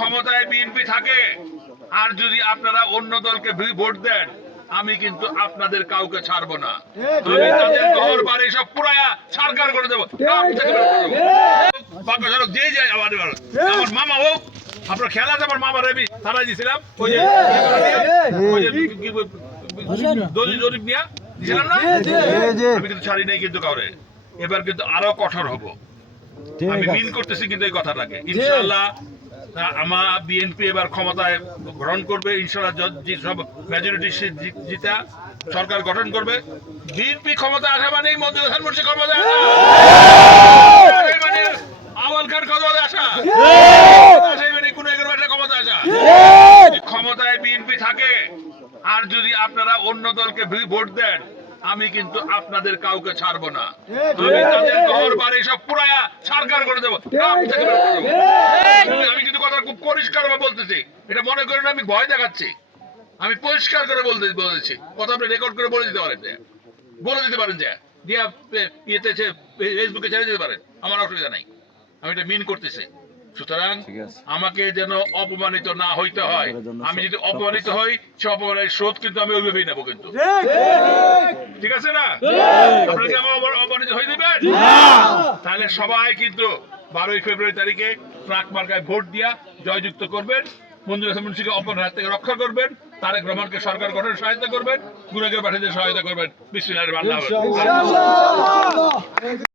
ক্ষমতায় বিএনপি থাকে আর যদি আপনারা অন্য দলকে ভোট দেন, আমি কিন্তু আপনাদের কাউকে ছাড়বো না। আমি তাদের ঘর বাড়ি সব পুরায়া সরকার করে দেবো। যে যায় আমার মামা হোক, আপনার খেলা আছে, আমার মামার আমি তারাই দিয়েছিলাম ওই যে জরিপ নিয়ে দিয়েছিলাম না, আমি কিন্তু ছাড়ি নাই কিন্তু কাউরে। এবার কিন্তু আরো কঠোর হব, আমি মিন করতেছি কিন্তু এই কথাটাকে। ইনশাআল্লাহ আমার বিএনপি এবার ক্ষমতায় গ্রহণ করবে, ইনশাআল্লাহ সব মেজরিটি জিতা সরকার গঠন করবে। বিএনপি ক্ষমতা আসা মানেই মঞ্জুর হাসান মুন্সি ক্ষমতায় আসা, মানে আওয়াল খান ক্ষমতায় আসা, মানে কোন ক্ষমতা আসা। ক্ষমতায় বিএনপি থাকে আর যদি আপনারা অন্য দলকে ভোট দেন, আমি কিন্তু আপনাদের কাউকে ছাড়বো না। আমি তাদের ঘর বাড়ি সব পুরায়া সরকার করে দেবো। আমি কিন্তু কথা খুব পরিষ্কার ভাবে বলতেছি, এটা মনে করেন আমি ভয় দেখাচ্ছি। আমি পরিষ্কার করে বলেছি, কথা আপনি রেকর্ড করে বলে দিতে পারেন, যে দিয়া ইয়েতে ফেসবুকে ছেড়ে দিতে পারেন, আমার অসুবিধা নাই। আমি এটা মিন করতেছি। সুতরাং আমাকে যেন অপমানিত না হইতে হয়। আমি যদি অপমানিত হই, সে অপমানের শোধ কিন্তু আমি ওইভাবেই নেবো। কিন্তু ঠিক আছে না? আপনাকে আমার অপমানিত হয়ে দেবেন, তাহলে সবাই কিন্তু 12ই ফেব্রুয়ারি তারিখে ট্রাক মার্কায় ভোট দিয়া জয়যুক্ত করবেন। মঞ্জুর হাসান মুন্সিকে অপমানের হাত থেকে রক্ষা করবেন, তারেক রহমানকে সরকার গঠনের সহায়তা করবেন, গুণাগার পাঠীদের সহায়তা করবেন। বিসমিল্লাহির রহমানির রহিম।